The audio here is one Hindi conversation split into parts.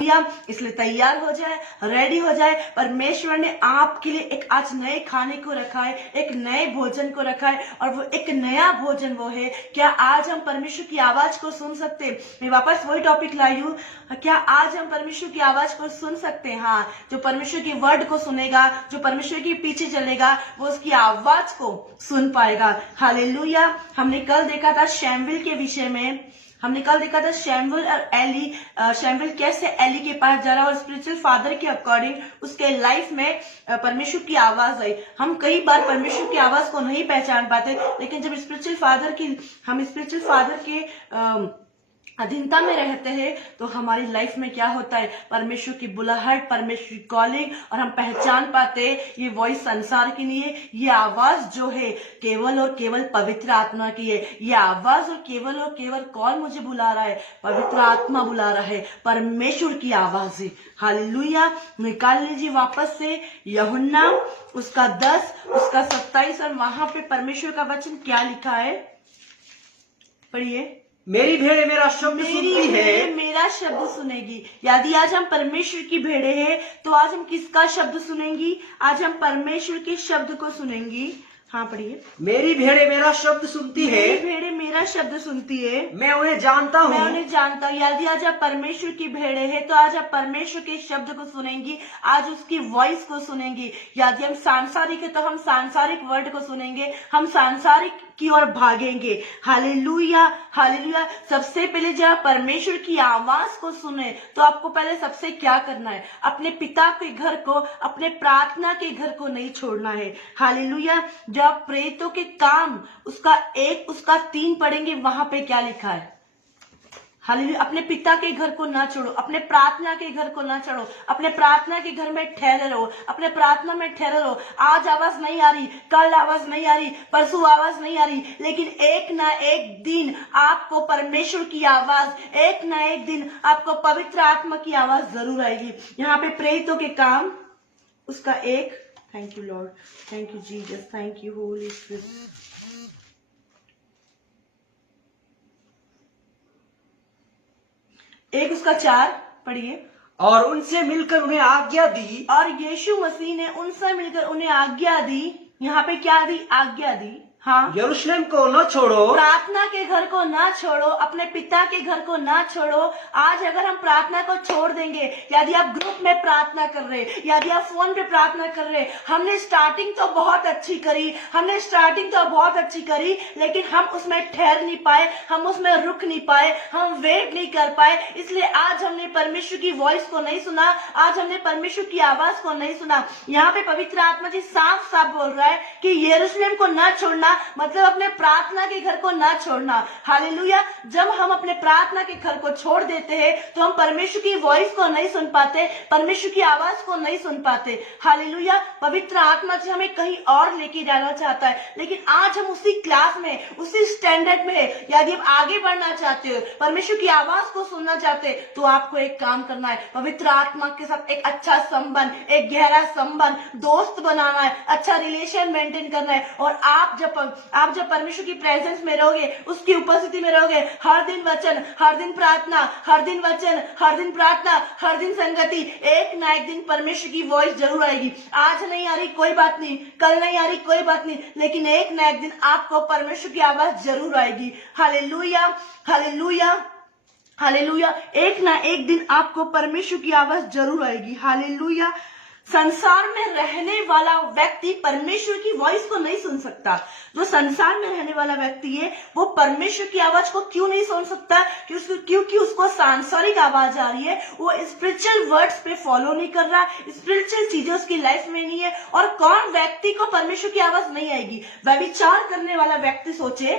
इसलिए तैयार हो जाए, रेडी हो जाए। परमेश्वर ने आपके लिए एक आज नए खाने को रखा है, एक नए भोजन को रखा है, और वो एक नया भोजन वो है। क्या आज हम परमेश्वर की आवाज को सुन सकते हैं? मैं वापस वही टॉपिक लाई हूँ, क्या आज हम परमेश्वर की आवाज को सुन सकते हैं? हाँ, जो परमेश्वर की वर्ड को सुनेगा, जो परमेश्वर के पीछे चलेगा, वो उसकी आवाज को सुन पाएगा। हालेलुया। हमने कल देखा था शैमुएल के विषय में, हमने कल देखा था शैमुएल और एली, शैमुएल कैसे एली के पास जा रहा है और स्पिरिचुअल फादर के अकॉर्डिंग उसके लाइफ में परमेश्वर की आवाज आई। हम कई बार परमेश्वर की आवाज को नहीं पहचान पाते, लेकिन जब हम स्पिरिचुअल फादर के अधीनता में रहते हैं तो हमारी लाइफ में क्या होता है, परमेश्वर की बुलाहट, परमेश्वर की कॉलिंग, और हम पहचान पाते हैं ये वॉइस संसार की नहीं है, ये आवाज जो है केवल और केवल पवित्र आत्मा की है। ये आवाज और केवल कौन मुझे बुला रहा है? पवित्र आत्मा बुला रहा है, परमेश्वर की आवाज है। हालेलुया। निकाल लीजिए वापस से यूहन्ना उसका 10 उसका 27, और वहां पे परमेश्वर का वचन क्या लिखा है, पढ़िए। मेरी भेड़ें मेरा शब्द सुनती है, मेरा शब्द सुनेगी। यदि आज हम परमेश्वर की भेड़े हैं तो आज हम किसका शब्द सुनेंगी? आज हम परमेश्वर के शब्द को सुनेंगी। हाँ, पढ़िए। मेरी भेड़ें मेरा शब्द सुनती है, मेरी भेड़ें मेरा शब्द सुनती है, मैं उन्हें जानता हूँ, मैं उन्हें जानता हूँ। यदि आज आप परमेश्वर की भेड़े हैं तो आज आप परमेश्वर के शब्द को सुनेंगी, आज उसकी वॉइस को सुनेंगी। यदि हम सांसारिक है तो हम सांसारिक वर्ड को सुनेंगे, हम सांसारिक की ओर भागेंगे। Hallelujah, hallelujah. सबसे पहले जब आप परमेश्वर की आवाज को सुने तो आपको पहले सबसे क्या करना है? अपने पिता के घर को, अपने प्रार्थना के घर को नहीं छोड़ना है। हालेलुया। जब आप प्रेरितों के काम उसका 1 उसका 3 पढ़ेंगे, वहां पे क्या लिखा है? हालेलुया। अपने पिता के घर को ना छोड़ो, अपने प्रार्थना के घर को ना छोड़ो, अपने प्रार्थना के घर में ठहरे रहो, अपने प्रार्थना में ठहरे रहो। आज आवाज नहीं आ रही, कल आवाज नहीं आ रही, परसों आवाज नहीं आ रही, लेकिन एक ना एक दिन आपको परमेश्वर की आवाज, एक ना एक दिन आपको पवित्र आत्मा की आवाज जरूर आएगी। यहाँ पे प्रेरितों के काम उसका 1, thank you lord, thank you Jesus, thank you holy spirit. 1 उसका 4 पढ़िए। और उनसे मिलकर उन्हें आज्ञा दी, और यीशु मसीह ने उनसे मिलकर उन्हें आज्ञा दी। यहाँ पे क्या दी? आज्ञा दी। हाँ, यरूशलेम को न छोड़ो, प्रार्थना के घर को ना छोड़ो, अपने पिता के घर को ना छोड़ो। आज अगर हम प्रार्थना को छोड़ देंगे, यदि आप ग्रुप में प्रार्थना कर रहे, यदि आप फोन पे प्रार्थना कर रहे, हमने स्टार्टिंग तो बहुत अच्छी करी, लेकिन हम उसमें ठहर नहीं पाए, हम उसमें रुक नहीं पाए, हम वेट नहीं कर पाए। इसलिए आज हमने परमेश्वर की वॉइस को नहीं सुना, आज हमने परमेश्वर की आवाज को नहीं सुना। यहाँ पे पवित्र आत्मा जी साफ साफ बोल रहा है कि यरूशलेम को ना छोड़ना मतलब अपने प्रार्थना के घर को ना छोड़ना। हालेलुया। जब हम अपने प्रार्थना के घर को छोड़ देते हैं तो हम परमेश्वर की वॉइस को नहीं सुन पाते, परमेश्वर की आवाज को नहीं सुन पाते। हालेलुया। पवित्र आत्मा जी हमें कहीं और लेके जाना चाहता है, लेकिन आज हम उसी क्लास में, उसी स्टैंडर्ड में है। यदि आप आगे बढ़ना चाहते हो, परमेश्वर की आवाज को सुनना चाहते हो, तो आपको एक काम करना है, पवित्र आत्मा के साथ एक अच्छा संबंध, एक गहरा संबंध, दोस्त बनाना है, अच्छा रिलेशन मेंटेन करना है। और आप जब परमेश्वर की प्रेजेंस में रहोगे, उसकी उपस्थिति में रहोगे, हर दिन वचन, हर दिन प्रार्थना, हर दिन वचन, हर दिन प्रार्थना, हर दिन संगति, एक ना एक दिन परमेश्वर की वॉइस जरूर आएगी। आज नहीं आ रही कोई बात नहीं, कल नहीं आ रही कोई बात नहीं, लेकिन एक ना एक दिन आपको परमेश्वर की आवाज जरूर आएगी। Hallelujah, hallelujah, hallelujah. एक ना एक दिन आपको परमेश्वर की आवाज जरूर आएगी। हालेलुया। संसार में रहने वाला व्यक्ति परमेश्वर की वॉइस को नहीं सुन सकता। जो संसार में रहने वाला व्यक्ति है वो परमेश्वर की आवाज को क्यों नहीं सुन सकता? क्योंकि उसको सांसारिक आवाज आ रही है, वो स्पिरिचुअल वर्ड्स पे फॉलो नहीं कर रहा, स्पिरिचुअल चीजें उसकी लाइफ में नहीं है। और कौन व्यक्ति को परमेश्वर की आवाज नहीं आएगी? व्यभिचार करने वाला व्यक्ति सोचे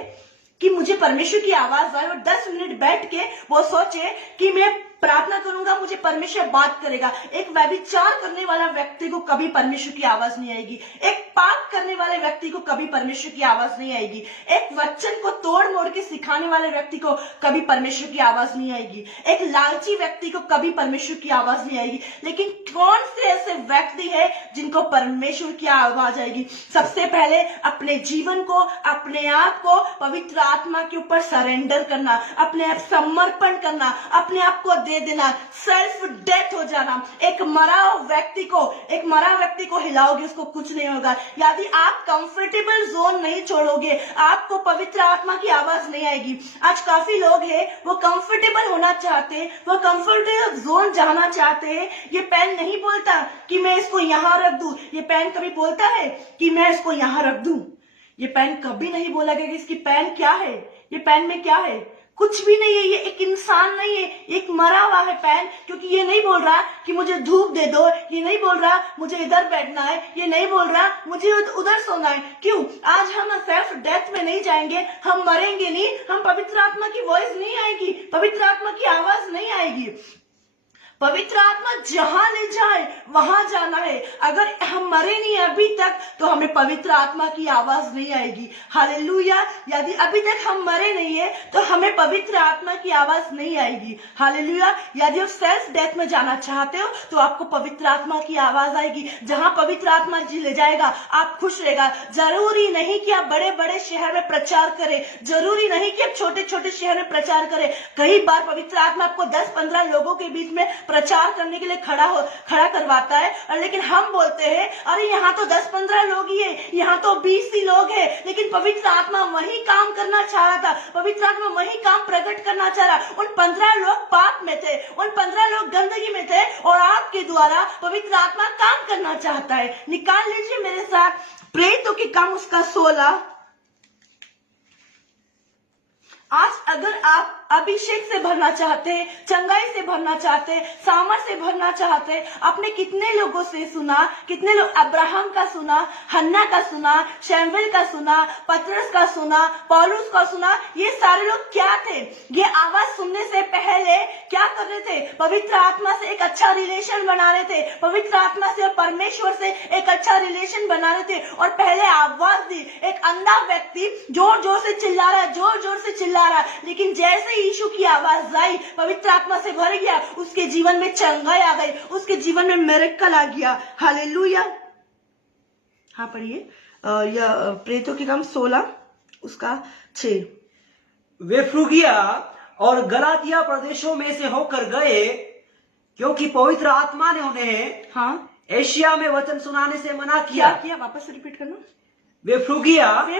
कि मुझे परमेश्वर की आवाज आए और 10 मिनट बैठ के वो सोचे कि मैं प्रार्थना करूंगा, मुझे परमेश्वर बात करेगा। एक व्यभिचार करने वाला व्यक्ति को कभी परमेश्वर की आवाज नहीं आएगी। एक पाप करने वाले व्यक्ति को कभी परमेश्वर की आवाज नहीं आएगी। एक वचन को तोड़ मोड़ के सिखाने वाले व्यक्ति को कभी परमेश्वर की आवाज नहीं आएगी। एक लालची व्यक्ति को कभी परमेश्वर की आवाज नहीं आएगी। लेकिन कौन से ऐसे व्यक्ति है जिनको परमेश्वर की आवाज आएगी? सबसे पहले अपने जीवन को, अपने आप को पवित्र आत्मा के ऊपर सरेंडर करना, अपने आप समर्पण करना, अपने आप को दे देना, सेल्फ डेथ हो जाना। एक मरा व्यक्ति को हिलाओगे, उसको कुछ नहीं होगा। यदि आप कंफर्टेबल जोन नहीं छोड़ोगे, आपको पवित्र आत्मा की आवाज नहीं आएगी। आज काफी लोग हैं, वो कंफर्टेबल होना चाहते हैं, वो कंफर्टेबल जोन जाना चाहते हैं। ये पेन नहीं बोलता कि मैं इसको यहां रख दूं, ये पेन कभी बोलता है कि मैं इसको यहां रख दूं। ये पेन कभी नहीं बोला गया कि इसकी पेन क्या है, ये पेन में क्या है, कुछ भी नहीं है। ये एक इंसान नहीं है, एक मरा हुआ है पेन। क्योंकि ये नहीं बोल रहा कि मुझे धूप दे दो, ये नहीं बोल रहा मुझे इधर बैठना है, ये नहीं बोल रहा मुझे उधर सोना है। क्यों? आज हम सेल्फ डेथ में नहीं जाएंगे, हम मरेंगे नहीं, हम पवित्र आत्मा की वॉइस नहीं आएगी, पवित्र आत्मा की आवाज नहीं आएगी। पवित्र आत्मा जहां ले जाए वहां जाना है। अगर हम मरे नहीं अभी तक, तो हमें पवित्र आत्मा की आवाज नहीं आएगी। हालेलुया। यदि अभी तक हम मरे नहीं है, तो हमें पवित्र आत्मा की आवाज नहीं आएगी। हालेलुया। यदि आप सेल्फ डेथ में जाना चाहते हो, तो आपको पवित्र आत्मा की आवाज आएगी। जहां पवित्र आत्मा जी ले जाएगा, आप खुश रहेगा। जरूरी नहीं कि आप बड़े बड़े शहर में प्रचार करें, जरूरी नहीं कि आप छोटे छोटे शहर में प्रचार करें। कई बार पवित्र आत्मा आपको 10-15 लोगों के बीच में प्रचार करने के लिए खड़ा करवाता है। और लेकिन हम बोलते हैं, अरे यहाँ तो 10-15 लोग ही है, यहाँ तो 20 ही लोग हैं। लेकिन पवित्र आत्मा वही काम करना चाह रहा था, पवित्र आत्मा वही काम प्रकट करना चाह रहा। उन 15 लोग पाप में थे, उन 15 लोग गंदगी में थे, और आपके द्वारा पवित्र आत्मा काम करना चाहता है। निकाल लीजिए मेरे साथ प्रेरितों के काम उसका 16। आज अगर आप अभिषेक से भरना चाहते हैं, चंगाई से भरना चाहते हैं, सामर्थ से भरना चाहते हैं, आपने कितने लोगों से सुना, कितने लोग अब्राहम का सुना, हन्ना का सुना, शैमुएल का सुना, पतरस का सुना, पौलुस का सुना। ये सारे लोग क्या थे? ये आवाज सुनने से पहले क्या कर रहे थे? पवित्र आत्मा से एक अच्छा रिलेशन बना रहे थे, पवित्र आत्मा से और परमेश्वर से एक अच्छा रिलेशन बना रहे थे। और पहले आवाज दी, एक अंधा व्यक्ति जोर जोर से चिल्ला रहा है, जोर जोर से चिल्ला रहा है, लेकिन जैसे यीशु की आवाज आई, पवित्र आत्मा से भर गया, उसके जीवन में चंगाई आ गई, उसके जीवन में मिरेकल आ गया। हालेलुया। हाँ पढ़िए, यह प्रेरितों के काम 16 उसका 6। वे फ्रूगिया और गलातिया प्रदेशों में से होकर गए, क्योंकि पवित्र आत्मा ने उन्हें हाँ एशिया में वचन सुनाने से मना क्या किया। किया? वापस रिपीट करना। वे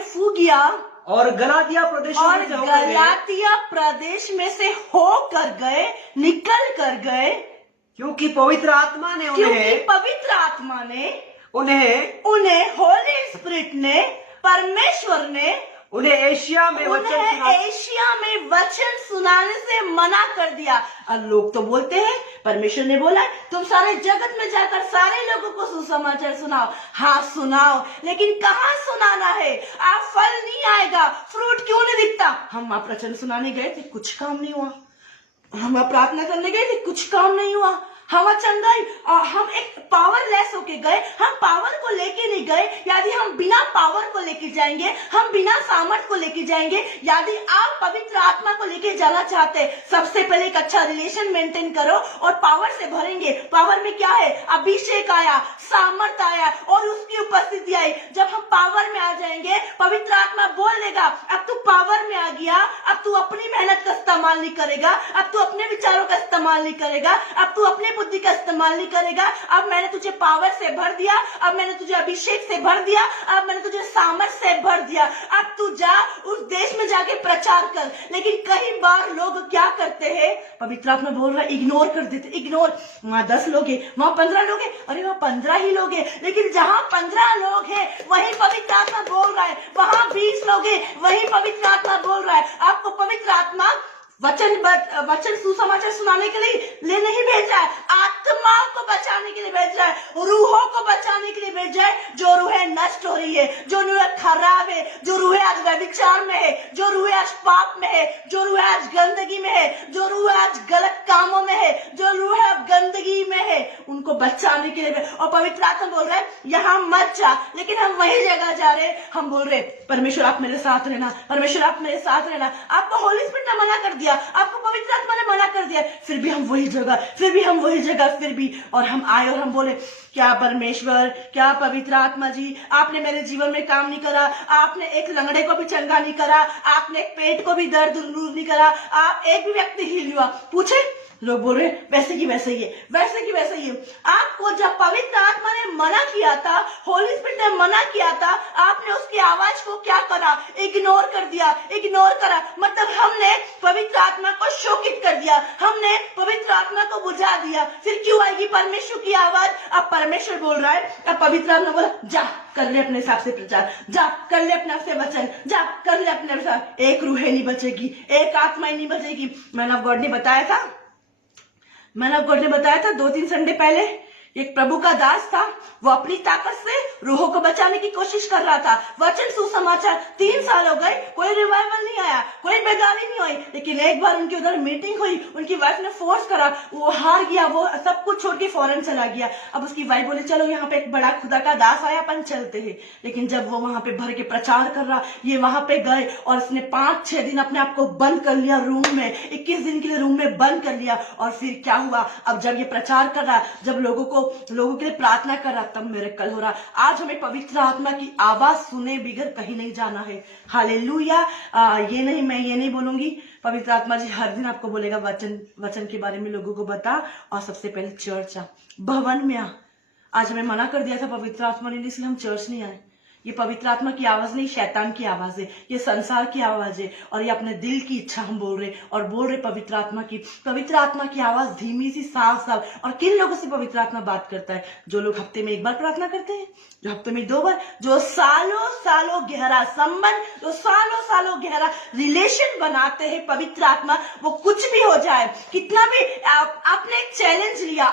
फ्रूगिया और गलातिया प्रदेशों और में से होकर गए, गलातिया प्रदेश में से होकर गए, निकल कर गए, क्योंकि पवित्र आत्मा ने क्योंकि पवित्र आत्मा ने उन्हें होली स्पिरिट ने, परमेश्वर ने उन्हें एशिया में वचन सुनाने से मना कर दिया। अब लोग तो बोलते हैं, परमेश्वर ने बोला तुम सारे जगत में जाकर सारे लोगों को सुसमाचार सुनाओ। हाँ सुनाओ, लेकिन कहाँ सुनाना है? आप फल नहीं आएगा, फ्रूट क्यों नहीं दिखता? हम वहां प्रवचन सुनाने गए थे, कुछ काम नहीं हुआ। हम प्रार्थना करने गए थे, कुछ काम नहीं हुआ। हम चंगाई, हम एक पावरलेस होके गए, हम पावर को लेके नहीं गए। यदि हम बिना पावर को लेके जाएंगे, हम बिना सामर्थ को लेके जाएंगे। यदि आप पवित्र आत्मा को लेके जाना चाहते हैं, सबसे पहले एक अच्छा रिलेशन मेंटेन करो और पावर से भरेंगे। पावर में क्या है? अभिषेक आया, सामर्थ आया और उसकी उपस्थिति आई। जब हम पावर में आ जाएंगे, पवित्र आत्मा बोल देगा अब तू पावर में आ गया, अब तू अपनी मेहनत का इस्तेमाल नहीं करेगा, अब तू अपने विचारों का इस्तेमाल नहीं करेगा, अब तू अपने बुद्धि का इस्तेमाल नहीं करेगा। अब मैंने तुझे पावर से भर दिया, अब मैंने तुझे अभिषेक से भर दिया, अब मैंने तुझे सामर्थ से भर दिया। अब तू जा उस देश में जाके प्रचार कर। लेकिन कई बार लोग क्या करते हैं? पवित्र आत्मा बोल रहा है, इग्नोर कर देते, इग्नोर। वहां 10 लोग हैं, वहां 15 लोग हैं, अरे वहां 15 ही लोग हैं। लेकिन जहां 15 लोग हैं वहीं पवित्र आत्मा बोल रहा है, वहां 20 लोग हैं, वहीं पवित्र आत्मा बोल रहा है। आपको पवित्र आत्मा वचन सुसमाचार सुनाने के लिए नहीं भेज रहा है, आत्माओं को बचाने के लिए भेज रहा है, रूहों को बचाने के लिए भेज रहा है। जो रूहें नष्ट हो रही है, जो रूहें खराब है, जो रूहें आज व्यभिचार में है, जो रूहें आज पाप में है, जो रूहें आज गंदगी में है, जो रूहें आज गलत कामों में है, जो रूहें अब गंदगी में है, उनको बचाने के लिए। और पवित्र आत्मा बोल रहा है यहाँ मत जा, लेकिन हम वही जगह जा रहे हैं। हम बोल रहे परमेश्वर आप मेरे साथ रहना, परमेश्वर आप मेरे साथ रहना। आपको होली स्पिरिट ने मना कर दिया, आपको पवित्र आत्मा ने मना कर दिया, फिर भी हम वही जगह, फिर भी और हम आए और हम बोले क्या परमेश्वर, क्या पवित्र आत्मा जी, आपने मेरे जीवन में काम नहीं करा। आपने एक लंगड़े को भी चंगा नहीं करा, आपने एक पेट को भी दर्द दूर नहीं करा, आप एक भी व्यक्ति हील हुआ। पूछे लोग बोल रहे हैं वैसे की वैसे ही है, वैसे की वैसे ही है। आपको जब पवित्र आत्मा ने मना किया था, होली स्पिरिट ने मना किया था, आपने उसकी आवाज को क्या करा? इग्नोर कर दिया, इग्नोर करा। मतलब हमने पवित्र आत्मा को शोकित कर दिया, हमने पवित्र आत्मा को बुझा दिया। फिर क्यों आएगी परमेश्वर की आवाज? अब परमेश्वर बोल रहा है, अब पवित्र आत्मा बोला जा कर ले अपने हिसाब से प्रचार, जा कर ले अपने से वचन, जा कर ले अपने हिसाब। एक रूह नहीं बचेगी, एक आत्मा ही नहीं बचेगी। मैन ऑफ गॉड ने बताया था, मैन ऑफ गॉड ने बताया था 2-3 संडे पहले, एक प्रभु का दास था, वो अपनी ताकत से रूहों को बचाने की कोशिश कर रहा था। वचन सुसमाचार 3 साल हो गए, कोई रिवाइवल नहीं आया, कोई बेगारी नहीं हुई। लेकिन एक बार उनकी उधर मीटिंग हुई, उनकी वाइफ ने फोर्स करा, वो हार गया, वो सब कुछ छोड़ के फौरन चला गया। अब उसकी वाइफ बोले चलो यहाँ पे एक बड़ा खुदा का दास आया, अपन चलते हैं। लेकिन जब वो वहां पे भर के प्रचार कर रहा, ये वहां पे गए और उसने 5-6 दिन अपने आप को बंद कर लिया रूम में, 21 दिन के लिए रूम में बंद कर लिया। और फिर क्या हुआ? अब जब ये प्रचार कर रहा, जब लोगों के लिए प्रार्थना कर रहा, तब मिरेकल हो रहा। आज हमें पवित्र आत्मा की आवाज सुने बिगर कहीं नहीं जाना है। हालेलुया। ये नहीं बोलूंगी, पवित्र आत्मा जी हर दिन आपको बोलेगा वचन के बारे में लोगों को बता, और सबसे पहले चर्च आ, भवन में आ। आज हमें मना कर दिया था पवित्र आत्मा ने, इसलिए हम चर्च नहीं आए। ये पवित्र आत्मा की आवाज नहीं, शैतान की आवाज है, ये संसार की आवाज है, और ये अपने दिल की इच्छा हम बोल रहे पवित्र आत्मा की आवाज धीमी सी, साफ। और किन लोगों से पवित्र आत्मा बात करता है? जो लोग हफ्ते में 1 बार प्रार्थना करते हैं, जो हफ्ते में 2 बार, जो सालों गहरा संबंध, जो सालों गहरा रिलेशन बनाते हैं पवित्र आत्मा। वो कुछ भी हो जाए, कितना भी आपने एक चैलेंज लिया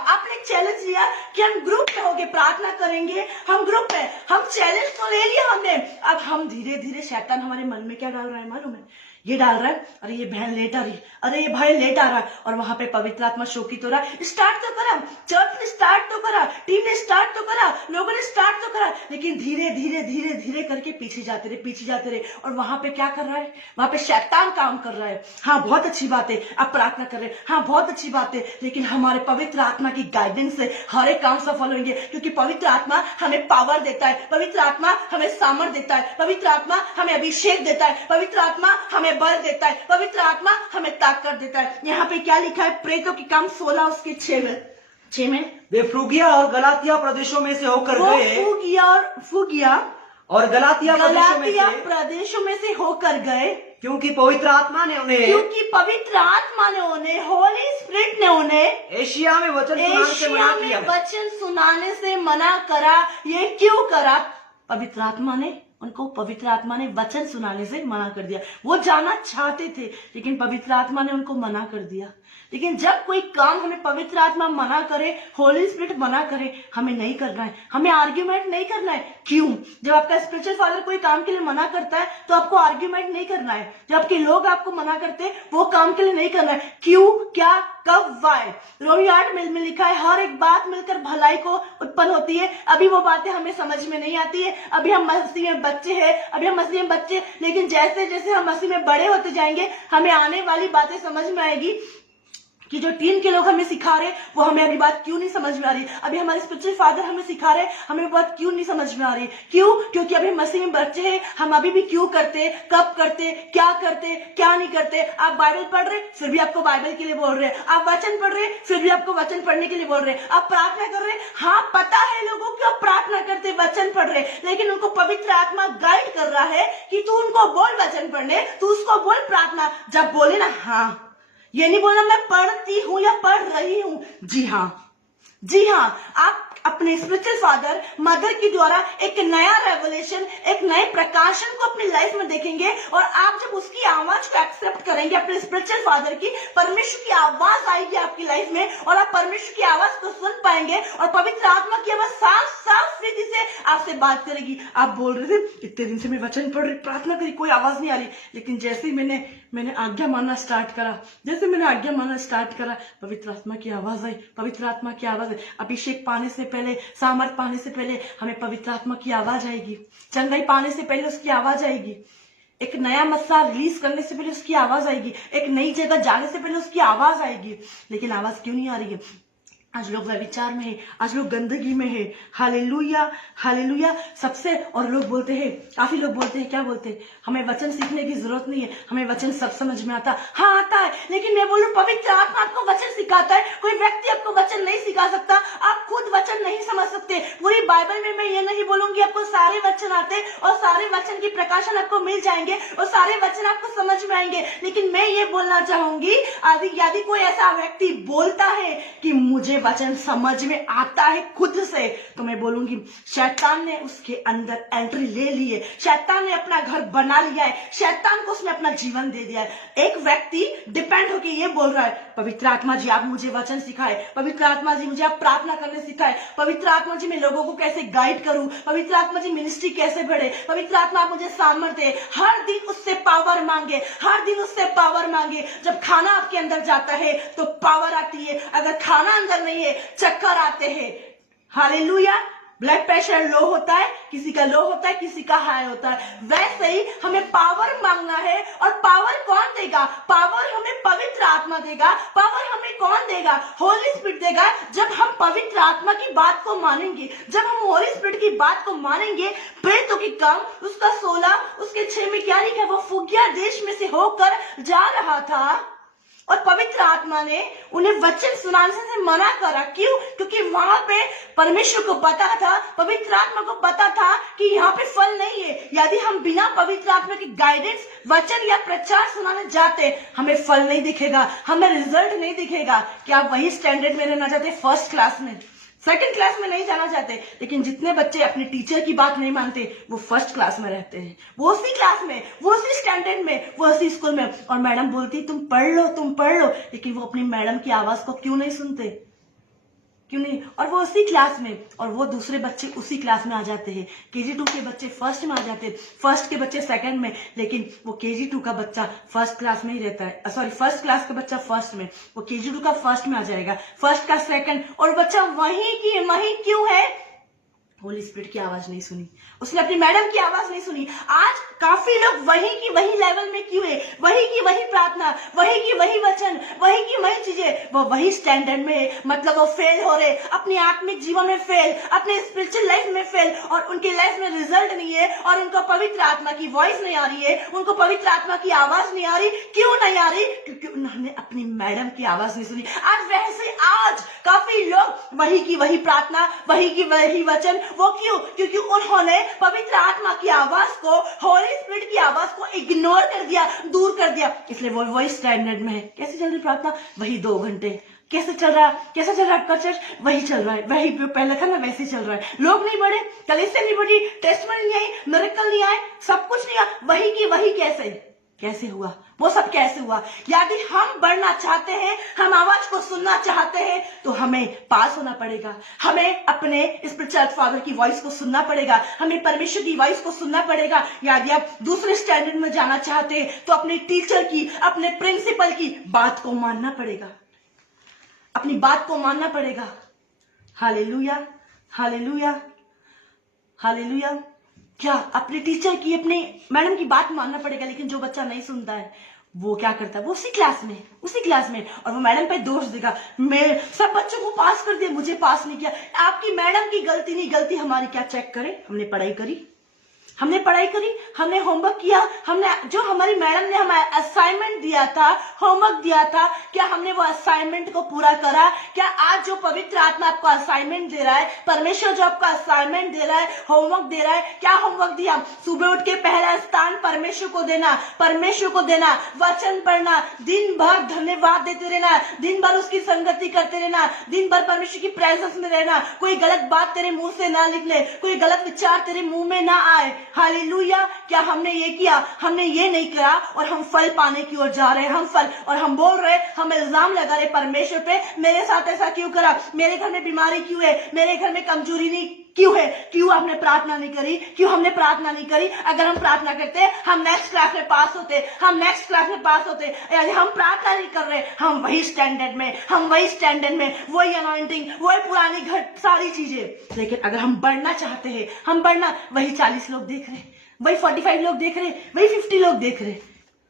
कि हम ग्रुप में होके प्रार्थना करेंगे, हम ग्रुप में, हम चैलेंज तो ले लिया हमने। अब हम धीरे धीरे, शैतान हमारे मन में क्या डाल रहा है मालूम है? ये डाल रहा है, अरे ये बहन लेट आ रही, अरे ये भाई लेट आ रहा है, और वहां पे पवित्र आत्मा शोकित हो रहा है। स्टार्ट तो करा, चर्च ने स्टार्ट तो करा, टीम ने स्टार्ट तो करा, लोगों ने स्टार्ट तो करा, लेकिन धीरे करके पीछे जाते रहे। और वहां पे क्या कर रहा है? वहां पे शैतान काम कर रहा है। हाँ, बहुत अच्छी बात है, आप प्रार्थना कर रहे हैं, हाँ बहुत अच्छी बात है, लेकिन हमारे पवित्र आत्मा की गाइडेंस से हर एक काम सफल होंगे, क्योंकि पवित्र आत्मा हमें पावर देता है, पवित्र आत्मा हमें सामर्थ देता है, पवित्र आत्मा हमें अभिषेक देता है, पवित्र आत्मा हमें बल देता है, पवित्र आत्मा हमें ताकत देता है। यहाँ पे क्या लिखा है? प्रेतों के काम 16 उसके 6 में वे फ्रूगिया और गलातिया प्रदेशों में से होकर गए, फूगिया और गलातिया प्रदेशों में से होकर गए, क्योंकि पवित्र आत्मा ने उन्हें, होली स्पिरिट ने उन्हें एशिया में वचन सुनाने से मना किया। ये क्यों करा? पवित्र आत्मा ने वचन सुनाने से मना कर दिया। वो जाना चाहते थे, लेकिन पवित्र आत्मा ने उनको मना कर दिया। लेकिन जब कोई काम हमें पवित्र आत्मा मना करे, होली स्पिरिट मना करे, हमें नहीं करना है, हमें आर्ग्यूमेंट नहीं करना है। क्यों? जब आपका स्पिरिचुअल फादर कोई काम के लिए मना करता है, तो आपको आर्ग्यूमेंट नहीं करना है। जब आपके लोग आपको मना करते हैं, वो काम के लिए नहीं करना है। क्यों, क्या, कब, वाई? रोमी 8 में लिखा है, हर एक बात मिलकर भलाई को उत्पन्न होती है। अभी वो बातें हमें समझ में नहीं आती है, अभी हम मसीह में बच्चे, लेकिन जैसे जैसे हम मसीह में बड़े होते जाएंगे, हमें आने वाली बातें समझ में आएगी कि जो टीम के लोग हमें सिखा रहे, वो हमें अभी बात क्यों नहीं समझ में आ रही। अभी हमारे स्पिरिचुअल फादर हमें सिखा रहे, हमें बात क्यों नहीं समझ में आ रही। क्यों? क्योंकि अभी मसीह में बच्चे हैं, हम अभी भी क्यों करते, कब करते, क्या नहीं करते। आप बाइबल पढ़ रहे, फिर भी आपको बाइबल के लिए बोल रहे हैं। आप वचन पढ़ रहे, फिर भी आपको वचन पढ़ने के लिए बोल रहे हैं। आप प्रार्थना कर रहे, हाँ पता है लोगों को आप प्रार्थना करते, वचन पढ़ रहे, लेकिन उनको पवित्र आत्मा गाइड कर रहा है कि तू उनको बोल वचन पढ़ने, तू उसको बोल प्रार्थना। जब बोले ना, हाँ, ये नहीं बोलना मैं पढ़ती हूं या पढ़ रही हूं। जी हाँ, आप अपने स्पिरिचुअल फादर, मदर के द्वारा एक नया रेवलेशन, एक नए प्रकाशन को अपनी लाइफ में देखेंगे, और आप जब उसकी आवाज को एक्सेप्ट करेंगे, अपने स्पिरिचुअल फादर की, परमेश्वर की आवाज आएगी आपकी लाइफ में, और आप परमेश्वर की आवाज को सुन पाएंगे, और पवित्र आत्मा की आवाज साफ विधि से आपसे बात करेगी। आप बोल रहे थे इतने दिन से मैं वचन पढ़ रही, प्रार्थना करी, कोई आवाज नहीं आ रही, लेकिन जैसे ही मैंने आज्ञा मानना स्टार्ट करा, पवित्र आत्मा की आवाज आई। अभिषेक पाने से पहले, सामर्थ पाने से पहले हमें पवित्र आत्मा की आवाज आएगी। चंगाई पाने से पहले उसकी आवाज आएगी। एक नया मस्सा रिलीज करने से पहले उसकी आवाज आएगी। एक नई जगह जाने से पहले उसकी आवाज आएगी। लेकिन आवाज क्यों नहीं आ रही है? आज लोग व्यभिचार में है, आज लोग गंदगी में है। Hallelujah, hallelujah. सबसे और लोग बोलते हैं, काफी लोग बोलते हैं, क्या बोलते हैं, हमें वचन सीखने की जरूरत नहीं है, हमें वचन सब समझ में आता। हाँ आता है, लेकिन मैं बोलूं पवित्र आत्मा आपको वचन सिखाता है, कोई व्यक्ति आपको वचन नहीं सिखा सकता। आप खुद वचन नहीं समझ सकते। पूरी बाइबल में मैं ये नहीं बोलूंगी आपको सारे वचन आते और सारे वचन की प्रकाशन आपको मिल जाएंगे और सारे वचन आपको समझ में आएंगे, लेकिन मैं ये बोलना चाहूंगी यदि कोई ऐसा व्यक्ति बोलता है कि मुझे वचन समझ में आता है खुद से, तो मैं बोलूंगी शैतान ने उसके अंदर एंट्री ले ली है, शैतान ने अपना घर बना लिया है, शैतान को उसने अपना जीवन दे दिया है। एक व्यक्ति डिपेंड होकर ये बोल रहा है, पवित्र आत्मा जी आप मुझे वचन सिखाए, पवित्र आत्मा जी मुझे आप प्रार्थना करने सिखाए, पवित्र आत्मा जी मैं लोगों को कैसे गाइड करूं, पवित्र आत्मा जी मिनिस्ट्री कैसे बढ़े, पवित्र आत्मा आप मुझे सामर्थ्य दे। हर दिन उससे पावर मांगे, हर दिन उससे पावर मांगे। जब खाना आपके अंदर जाता है तो पावर आती है, अगर खाना अंदर नहीं है चक्कर आते हैं। हालेलुया। ब्लड प्रेशर लो होता है, किसी का लो होता है, किसी का हाई होता है। वैसे ही हमें पावर मांगना है, और पावर कौन देगा? पावर हमें पवित्र आत्मा देगा। पावर हमें कौन देगा? होली स्पिरिट देगा। जब हम पवित्र आत्मा की बात को मानेंगे, जब हम होली स्पिरिट की बात को मानेंगे, प्रेरितों की काम उसका 16 उसके 6 में क्या लिखा? वो फुगिया देश में से होकर जा रहा था और पवित्र आत्मा ने उन्हें वचन सुनाने से मना करा। क्यों? क्योंकि वहां पे परमेश्वर को पता था, पवित्र आत्मा को पता था कि यहाँ पे फल नहीं है। यदि हम बिना पवित्र आत्मा की गाइडेंस, वचन या प्रचार सुनाने जाते, हमें फल नहीं दिखेगा, हमें रिजल्ट नहीं दिखेगा। क्या आप वही स्टैंडर्ड में रहना चाहते? फर्स्ट क्लास में, सेकंड क्लास में नहीं जाना चाहते? लेकिन जितने बच्चे अपने टीचर की बात नहीं मानते, वो फर्स्ट क्लास में रहते हैं, वो उसी क्लास में, वो उसी स्टैंडर्ड में, वो उसी स्कूल में। और मैडम बोलती तुम पढ़ लो, तुम पढ़ लो, लेकिन वो अपनी मैडम की आवाज को क्यों नहीं सुनते? क्यों नहीं? और वो उसी क्लास में, और वो दूसरे बच्चे उसी क्लास में आ जाते हैं। KG2 के बच्चे फर्स्ट में आ जाते हैं, फर्स्ट के बच्चे सेकंड में, लेकिन वो KG2 का बच्चा फर्स्ट क्लास में ही रहता है। सॉरी, फर्स्ट क्लास का बच्चा फर्स्ट में, वो KG2 का फर्स्ट में आ जाएगा, फर्स्ट का सेकंड, और बच्चा वहीं क्यों है? होली स्पिरिट की आवाज नहीं सुनी, उसने अपनी मैडम की आवाज नहीं सुनी। आज काफी लोग वही की वही लेवल में क्यों है? वही की वही प्रार्थना, वही की वही वचन, वही की वही चीजें, वो वही स्टैंडर्ड में है। मतलब वो फेल हो रहे, अपने आत्मिक जीवन में फेल, अपने स्पिरिचुअल लाइफ में फेल, और उनकी लाइफ में रिजल्ट नहीं है, और उनको पवित्र आत्मा की वॉइस नहीं आ रही है, उनको पवित्र आत्मा की आवाज नहीं आ रही। क्यों नहीं आ रही? क्योंकि उन्होंने अपनी मैडम की आवाज नहीं सुनी। आज काफी लोग वही की वही प्रार्थना, वही की वही वचन, वो क्यों? क्योंकि उन्होंने पवित्र आत्मा की आवाज को, होली स्पिरिट की आवाज को इग्नोर कर दिया, दूर कर दिया। इसलिए वो वही स्टैंडर्ड में है। कैसे चल रही प्रार्थना? वही 2 घंटे। कैसे चल रहा आपका चर्च? वही चल रहा है, वही पहले था ना वैसे चल रहा है। लोग नहीं बढ़े, कलीसिया नहीं बढ़ी, टेस्टमेंट नहीं आई, मिरेकल नहीं आए, सब कुछ नहीं आया। वही की वही कैसे हुआ? वो सब कैसे हुआ? यदि हम बढ़ना चाहते हैं, हम आवाज को सुनना चाहते हैं, तो हमें पास होना पड़ेगा, हमें अपने स्पिरिचुअल फादर की वॉइस को सुनना पड़ेगा, हमें परमेश्वर की वॉइस को सुनना पड़ेगा। यदि आप दूसरे स्टैंडर्ड में जाना चाहते हैं, तो अपने टीचर की, अपने प्रिंसिपल की बात को मानना पड़ेगा, अपनी बात को मानना पड़ेगा। Hallelujah, hallelujah, hallelujah. क्या अपने टीचर की, अपने मैडम की बात मानना पड़ेगा। लेकिन जो बच्चा नहीं सुनता है, वो क्या करता है? वो उसी क्लास में, और वो मैडम पे दोष देगा, मैं सब बच्चों को पास कर दिया, मुझे पास नहीं किया। आपकी मैडम की गलती नहीं, गलती हमारी। क्या चेक करें? हमने पढ़ाई करी, हमने होमवर्क किया, हमने जो हमारी मैडम ने हमें असाइनमेंट दिया था, होमवर्क दिया था, क्या हमने वो असाइनमेंट को पूरा करा? क्या आज जो पवित्र आत्मा आपको असाइनमेंट दे रहा है, परमेश्वर जो आपको असाइनमेंट दे रहा है, होमवर्क दे रहा है, क्या होमवर्क दिया? सुबह उठ के पहला स्थान परमेश्वर को देना, वचन पढ़ना, दिन भर धन्यवाद देते रहना, दिन भर उसकी संगति करते रहना, दिन भर परमेश्वर की प्रेजेंस में रहना। कोई गलत बात तेरे मुंह से ना निकले, कोई गलत विचार तेरे मुंह में ना आए। हालेलुया। क्या हमने ये किया? हमने ये नहीं करा, और हम फल पाने की ओर जा रहे हैं। और हम बोल रहे, हम इल्जाम लगा रहे परमेश्वर पे, मेरे साथ ऐसा क्यों करा? मेरे घर में बीमारी क्यों है? मेरे घर में कमजोरी नहीं क्यों है? क्यों आपने प्रार्थना नहीं करी? क्यों हमने प्रार्थना नहीं करी? अगर हम प्रार्थना करते, हम नेक्स्ट क्लास में पास होते। यदि हम प्रार्थना नहीं कर रहे, हम वही स्टैंडर्ड में, वही अनॉइंटिंग, वही पुरानी घट, सारी चीजें। लेकिन अगर हम बढ़ना चाहते हैं, वही 40 लोग देख रहे, वही 45 लोग देख रहे, वही 50 लोग देख रहे,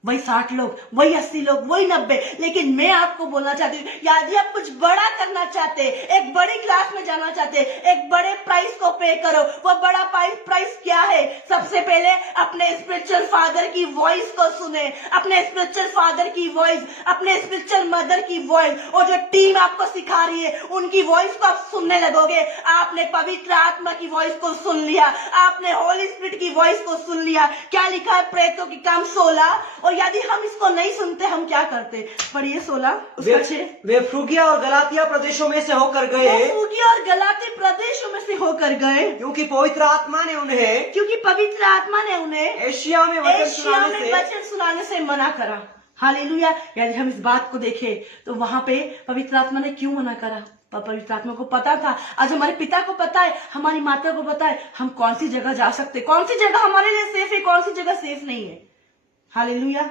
वही 60 लोग, वही 80 लोग, वही 90। लेकिन मैं आपको बोलना चाहती हूँ, यदि आप कुछ बड़ा करना चाहते, एक बड़ी क्लास में जाना चाहते, एक बड़े प्राइस को पे करो। वो बड़ा प्राइस क्या है? सबसे पहले अपने स्पिरिचुअल फादर की वॉइस को सुने, अपने स्पिरिचुअल फादर की वॉइस, अपने स्पिरिचुअल मदर की वॉइस, और जो टीम आपको सिखा रही है उनकी वॉइस को आप सुनने लगोगे। आपने पवित्र आत्मा की वॉइस को सुन लिया, आपने होली स्पिरिट की वॉइस को सुन लिया। क्या लिखा है प्रेरितों की काम 16? और यदि हम इसको नहीं सुनते हम क्या करते? पढ़िए 16 उसका 6। वे फ्रूगिया और गलातिया प्रदेशों में से होकर गए, फ्रूगिया और गलाती प्रदेशों में से होकर गए, क्योंकि पवित्र आत्मा ने उन्हें क्योंकि पवित्र आत्मा ने उन्हें एशिया में वचन सुनाने से मना करा। हालेलुया। यदि हम इस बात को देखें तो वहां पे पवित्र आत्मा ने क्यों मना करा? पवित्र आत्मा को पता था, आज हमारे पिता को पता है, हमारी माता को पता है हम कौन सी जगह जा सकते, कौन सी जगह हमारे लिए सेफ है, कौन सी जगह सेफ नहीं है। हालेलुया।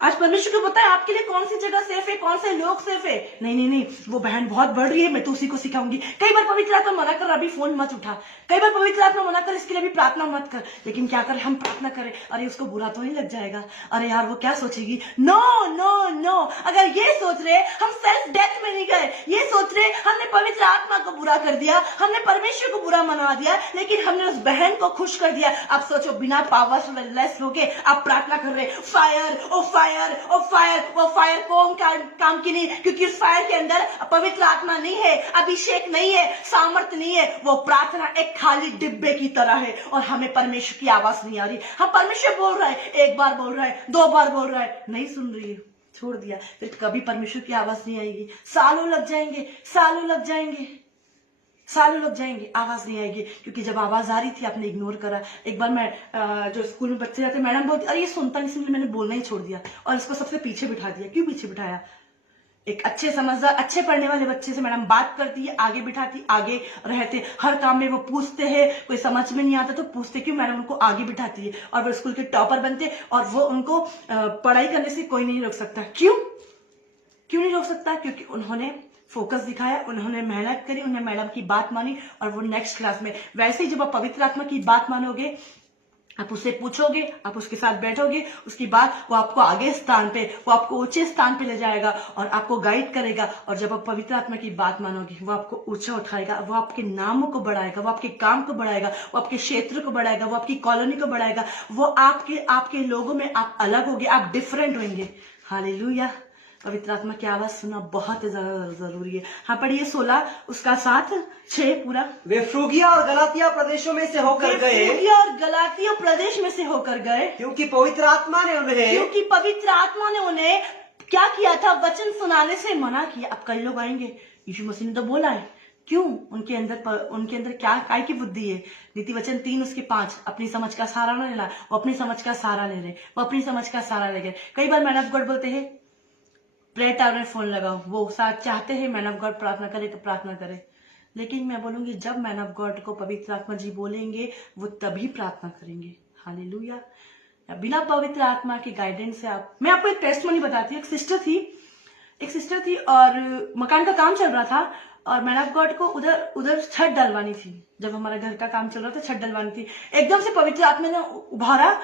आज परमेश्वर को पता है आपके लिए कौन सी जगह सेफ है, कौन से लोग सेफ है। नहीं, वो बहन बहुत बढ़ रही है, मैं तो उसी को सिखाऊंगी। कई बार पवित्र आत्मा मना कर, अभी फोन मत उठा। कई बार पवित्र आत्मा मना कर, इसके लिए भी प्रार्थना मत कर। लेकिन क्या करें हम? प्रार्थना करें, अरे उसको बुरा तो नहीं लग जाएगा, अरे यार वो क्या सोचेगी। नो नो नो, अगर ये सोच रहे हम सेल्फ डेथ में नहीं गए, ये सोच रहे हमने पवित्र आत्मा को बुरा कर दिया, हमने परमेश्वर को बुरा मना दिया, लेकिन हमने उस बहन को खुश कर दिया। आप सोचो बिना पावरलेस होके आप प्रार्थना कर रहे, फायर ओ फायर ओ फायर। वो फायर कौन काम की नहीं? क्योंकि उस फायर के अंदर पवित्र आत्मा नहीं है, अभिषेक नहीं है, सामर्थ्य नहीं है। वो प्रार्थना एक खाली डिब्बे की तरह है और हमें परमेश्वर की आवाज नहीं आ रही। हम परमेश्वर बोल रहा है, एक बार बोल रहा है, 2 बार बोल रहा है, नहीं सुन रही है, छोड़ दिया। फिर कभी परमेश्वर की आवाज नहीं आएगी। सालों लग जाएंगे, सालों लग जाएंगे, सालों लग जाएंगे, आवाज नहीं आएगी। क्योंकि जब आवाज आ रही थी आपने इग्नोर करा। एक बार मैं जो स्कूल में बच्चे जाते, मैडम बोलती अरे ये सुनता नहीं, इसलिए मैंने बोलना ही छोड़ दिया और इसको सबसे पीछे बिठा दिया। क्यों पीछे बिठाया? एक अच्छे समझदार, अच्छे पढ़ने वाले बच्चे से मैडम बात करती है, आगे बिठाती, आगे रहते, हर काम में वो पूछते हैं, कोई समझ में नहीं आता तो पूछते, क्यों? मैडम उनको आगे बिठाती है और वो स्कूल के टॉपर बनते और वो उनको पढ़ाई करने से कोई नहीं रोक सकता। क्यों नहीं रोक सकता? क्योंकि उन्होंने फोकस दिखाया, उन्होंने मेहनत करी, उन्होंने मैडम की बात मानी और वो नेक्स्ट क्लास में। वैसे ही जब आप पवित्र आत्मा की बात मानोगे, आप उससे पूछोगे, आप उसके साथ बैठोगे, उसकी बात वो आपको आगे स्थान पे, वो आपको ऊंचे स्थान पे ले जाएगा और आपको गाइड करेगा। और जब आप पवित्र आत्मा की बात मानोगे, वो आपको ऊंचा उठाएगा, वो आपके नामों को बढ़ाएगा, वो आपके काम को बढ़ाएगा, वो आपके क्षेत्र को बढ़ाएगा, वो आपकी कॉलोनी को बढ़ाएगा। वो आपके लोगों में आप अलग होंगे, आप डिफरेंट होंगे। हालेलुया। पवित्र आत्मा की आवाज सुनना बहुत ज्यादा जरूरी है। हाँ पढ़िए 16 उसका 7 6 पूरा। वे फ्रूगिया और गलातिया प्रदेशों में से होकर गए, फ्रूगिया और गलातिया प्रदेश में से होकर गए, क्योंकि पवित्र आत्मा ने उन्हें क्या किया था? वचन सुनाने से मना किया। अब कई लोग आएंगे, यीशु मसीह ने तो बोला है, क्यों? उनके अंदर क्या काय की बुद्धि है? नीति वचन 3 उसके 5, अपनी समझ का सहारा नहीं लेना, वो अपनी समझ का सहारा ले रहे, वो अपनी समझ का सहारा ले गए। कई बार मैन ऑफ गॉड बोलते हैं प्रेयर टावर में फोन लगाओ, वो साथ चाहते हैं मैन ऑफ गॉड प्रार्थना करे तो प्रार्थना करे। लेकिन मैं बोलूंगी जब मैन ऑफ गॉड को पवित्र आत्मा जी बोलेंगे वो तभी प्रार्थना करेंगे। हालेलुया। बिना पवित्र आत्मा के गाइडेंस से मैं आपको एक टेस्टमनी बताती हूँ। एक सिस्टर थी और मकान का काम चल रहा था और मैन ऑफ गॉड को उधर छत डलवानी थी। जब हमारा घर का काम चल रहा था छत डलवानी थी, एकदम से पवित्र आत्मा ने उभारा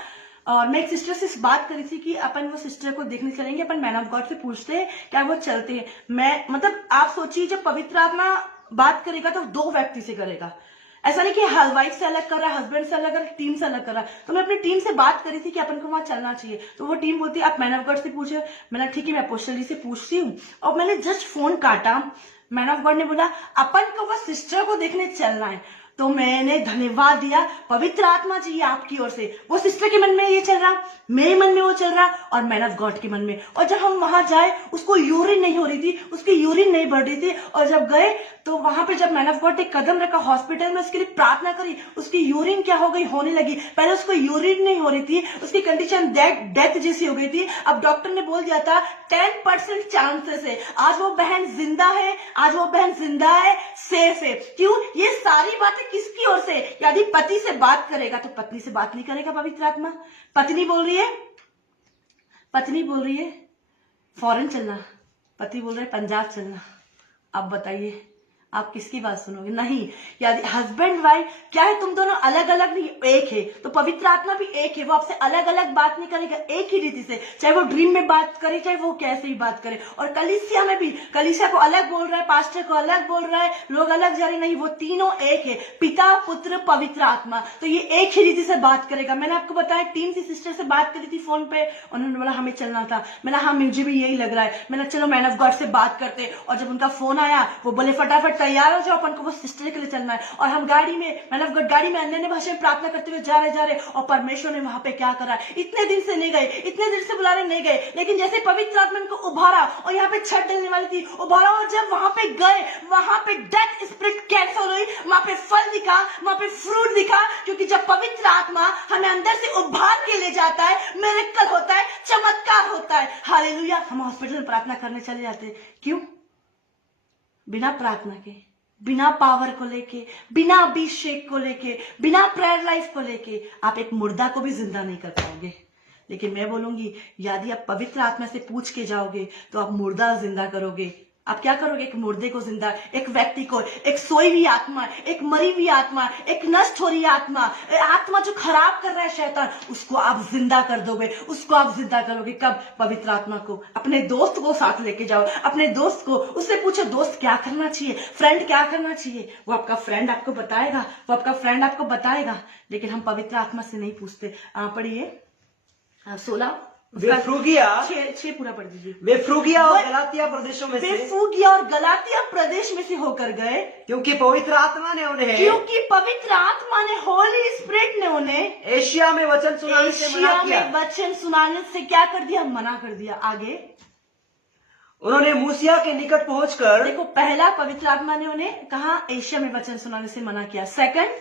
और मैं एक सिस्टर से बात करी थी कि अपन वो सिस्टर को देखने चलेंगे, अपन मैन ऑफ गॉड से पूछते हैं क्या वो चलते हैं। मैं मतलब आप सोचिए जब पवित्र आत्मा बात करेगा तो 2 व्यक्ति से करेगा, ऐसा नहीं कि वाइफ से अलग कर रहा, हस्बैंड से अलग कर, टीम से अलग कर रहा। तो मैं अपनी टीम से बात करी थी कि अपन को वहां चलना चाहिए, तो वो टीम बोलती आप मैन ऑफ गॉड से पूछे। मैंने ठीक है मैं अपोस्टल जी से पूछती हूँ। और मैंने जस्ट फोन काटा, मैन ऑफ गॉड ने बोला अपन को वो सिस्टर को देखने चलना है। तो मैंने धन्यवाद दिया, पवित्र आत्मा जी आपकी ओर से। वो सिस्टर के मन में ये चल रहा, मेरे मन में वो चल रहा और मैन ऑफ गॉड के मन में। और जब हम वहां जाए उसको यूरिन नहीं हो रही थी, उसकी यूरिन नहीं बढ़ रही थी। और जब गए तो वहां पे जब मैन ऑफ गॉड ने कदम रखा हॉस्पिटल में, उसके लिए प्रार्थना करी, उसकी यूरिन क्या हो गई, होने लगी। पहले उसको यूरिन नहीं हो रही थी, उसकी कंडीशन डेथ जैसी हो गई थी। अब डॉक्टर ने बोल दिया था 10% चांसेस है। आज वो बहन जिंदा है, आज वो बहन जिंदा है, सेफ है। क्यों? ये सारी बातें किसकी ओर से? यदि पति से बात करेगा तो पत्नी से बात नहीं करेगा पवित्र आत्मा। पत्नी बोल रही है फॉरेन चलना, पति बोल रहे पंजाब चलना। अब बताइए आप किसकी बात सुनोगे? नहीं। यदि हस्बैंड वाइफ क्या है, तुम दोनों अलग अलग नहीं, एक है, तो पवित्र आत्मा भी एक है। वो आपसे अलग अलग बात नहीं करेगा, एक ही रीति से, चाहे वो ड्रीम में बात करे, चाहे वो कैसे ही बात करे। और कलीसिया में भी, कलीसिया को अलग बोल रहा है, पास्टर को अलग बोल रहा है, लोग अलग जा रहे, नहीं, वो तीनों एक है, पिता, पुत्र, पवित्र आत्मा। तो ये एक ही रीति से बात करेगा। मैंने आपको बताया, टीम की सिस्टर से बात करी थी फोन पे, उन्होंने बोला हमें चलना था। मैंने हाँ, मुझे भी यही लग रहा है। मैंने चलो मैन ऑफ गॉड से बात करते। और जब उनका फोन आया, वो बोले फटाफट तैयार हो जाओ, अपन को वो सिस्टर के लिए चलना है। और हम गाड़ी में, मैन ऑफ गॉड गाड़ी में अन्य भाषा में प्रार्थना करते हुए जा रहे, और परमेश्वर ने वहां पे क्या करा। इतने दिन से नहीं गए, इतने दिन से बुला रहे नहीं गए, लेकिन जैसे पवित्र आत्मा को उभारा, और यहाँ पे छत डलने वाली थी, उभारा, और जब वहां पे गए, वहां पे डेथ स्पिरिट कैंसल हुई, वहां पे फल दिखा, वहां पे फ्रूट दिखा। क्योंकि जब पवित्र आत्मा हमें अंदर से उभार के ले जाता है, मिरेकल होता है, चमत्कार होता है। हालेलुया। हम हॉस्पिटल में प्रार्थना करने चले जाते हैं, क्यों? बिना प्रार्थना के, बिना पावर को लेके, बिना अभिषेक को लेके, बिना प्रेयर लाइफ को लेके आप एक मुर्दा को भी जिंदा नहीं कर पाओगे। लेकिन मैं बोलूंगी, यदि आप पवित्र आत्मा से पूछ के जाओगे तो आप मुर्दा जिंदा करोगे। आप क्या करोगे? एक मुर्दे को जिंदा, एक व्यक्ति को, एक सोई हुई आत्मा, एक मरी हुई आत्मा, एक नष्ट हो रही आत्मा, आत्मा जो खराब कर रहा है शैतान, उसको आप जिंदा कर दोगे, उसको आप जिंदा करोगे। कब? पवित्र आत्मा को। अपने दोस्त को साथ लेके जाओ, अपने दोस्त को, उससे पूछो दोस्त क्या करना चाहिए, फ्रेंड क्या करना चाहिए। वो आपका फ्रेंड आपको बताएगा, वो आपका फ्रेंड आपको बताएगा। लेकिन हम पवित्र आत्मा से नहीं पूछते। पढ़िए 16 वे फ्रूगिया 6 पूरा पढ़ दीजिए। वे फ्रूगिया और गलातिया प्रदेशों में वे से, फ्रूगिया और गलातिया प्रदेश में से होकर गए, क्योंकि पवित्र आत्मा ने उन्हें, क्योंकि पवित्र आत्मा ने, होली स्पिरिट ने उन्हें एशिया में वचन सुनाने से मना एशिया किया। में वचन सुनाने से क्या कर दिया? मना कर दिया। आगे उन्होंने मूसिया के निकट पहुंचकर, देखो, पहला पवित्र आत्मा ने उन्हें कहा एशिया में वचन सुनाने से मना किया। सेकंड,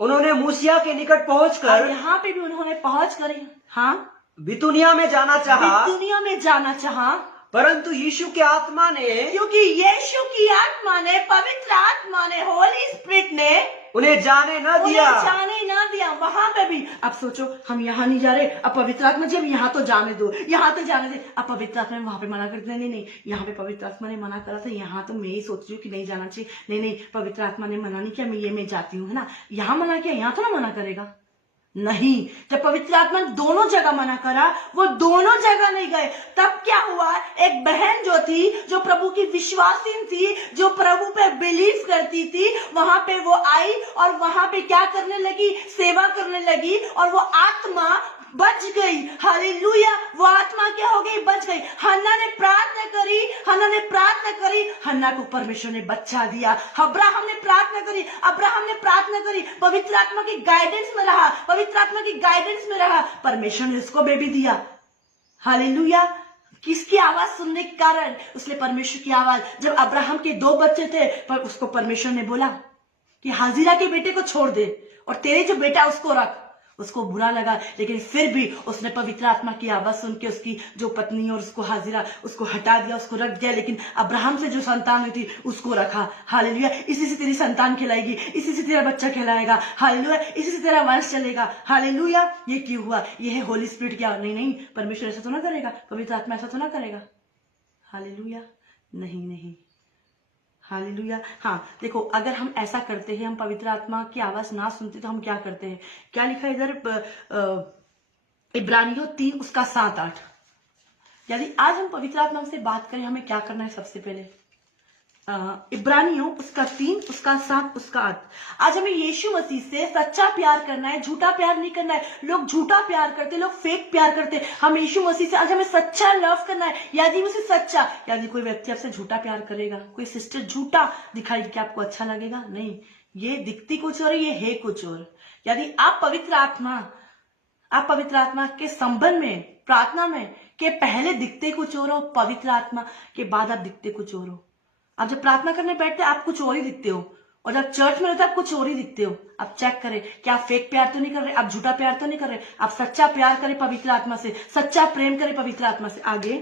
उन्होंने मूसिया के निकट पहुंचकर यहाँ पे भी उन्होंने पहुंच कर, हाँ, बितुनिया में जाना चाहा, दुनिया में जाना चाहा, परंतु यीशु के आत्मा ने, क्योंकि यीशु की आत्मा ने, पवित्र आत्मा ने, होली स्पिरिट ने उन्हें जाने न दिया। उन्हें जाने ना दिया। वहां पे भी अब सोचो, हम यहाँ नहीं जा रहे, अब पवित्र आत्मा जी अब यहाँ तो जाने दो, यहाँ तो जाने दे। अब पवित्र आत्मा ने वहां पे मना कर दिया, नहीं नहीं, यहाँ पे पवित्र आत्मा ने मना करा था, यहाँ तो मैं ही सोच रही हूँ कि नहीं जाना चाहिए। नहीं नहीं, पवित्र आत्मा ने मना नहीं किया, मैं जाती हूँ, है ना। यहाँ मना किया, यहाँ तो ना मना करेगा। नहीं, जब पवित्र आत्मा ने दोनों जगह मना करा, वो दोनों जगह नहीं गए। तब क्या हुआ? एक बहन जो थी, जो प्रभु की विश्वासीन थी, जो प्रभु पे बिलीव करती थी, वहां पे वो आई और वहां पे क्या करने लगी? सेवा करने लगी, और वो आत्मा बच गई। हालेलुया। वो आत्मा क्या हो गई? बच गई। हन्ना ने प्रार्थना करी, हन्ना को परमेश्वर ने बच्चा दिया। अब्राहम ने प्रार्थना करी, पवित्र आत्मा की गाइडेंस में रहा, परमेश्वर ने उसको बेबी दिया। हालेलुया। किसकी आवाज सुनने के कारण? उसने परमेश्वर की आवाज। जब अब्राहम के 2 बच्चे थे, पर उसको परमेश्वर ने बोला कि हाजिरा के बेटे को छोड़ दे और तेरे जो बेटा उसको रख। उसको बुरा लगा, लेकिन फिर भी उसने पवित्र आत्मा की आवाज सुन के उसकी जो पत्नी और उसको हाजिरा, उसको हटा दिया, उसको रख दिया। लेकिन अब्राहम से जो संतान हुई थी उसको रखा। हालेलुया। इसी से तेरी संतान कहलाएगी, इसी से तेरा बच्चा कहलाएगा। हालेलुया। इसी से तेरा वंश चलेगा। हालेलुया। ये क्यों हुआ? ये है होली स्पिरिट। क्या? नहीं, परमेश्वर ऐसा तो ना करेगा, पवित्र आत्मा ऐसा तो ना करेगा। हालेलुया। नहीं। हालेलुया। हाँ, देखो, अगर हम ऐसा करते हैं, हम पवित्र आत्मा की आवाज ना सुनते, तो हम क्या करते हैं? क्या लिखा है इधर? इब्रानियों 3 उसका 7-8। यदि आज हम पवित्र आत्मा से बात करें, हमें क्या करना है? सबसे पहले इब्रानियों उसका 3 उसका 7 उसका 8। आज हमें यीशु मसीह से सच्चा प्यार करना है, झूठा प्यार नहीं करना है। लोग झूठा प्यार करते, लोग फेक प्यार करते। हम यीशु मसीह से आज हमें सच्चा लव करना है। यदि उसे सच्चा, यदि कोई व्यक्ति आपसे झूठा प्यार करेगा, कोई सिस्टर झूठा दिखाएगी, क्या आपको अच्छा लगेगा? नहीं। ये दिखती कुछ और, ये है कुछ और। यदि आप पवित्र आत्मा के संबंध में, प्रार्थना में के पहले दिखते कुछ और हो, पवित्र आत्मा के बाद आप दिखते कुछ और हो। आप जब प्रार्थना करने बैठते आप कुछ और ही दिखते हो, और जब चर्च में रहते आप कुछ और ही दिखते हो। आप चेक करें, क्या आप फेक प्यार तो नहीं कर रहे, आप झूठा प्यार तो नहीं कर रहे, आप सच्चा प्यार करें पवित्र आत्मा से, सच्चा प्रेम करें पवित्र आत्मा से। आगे,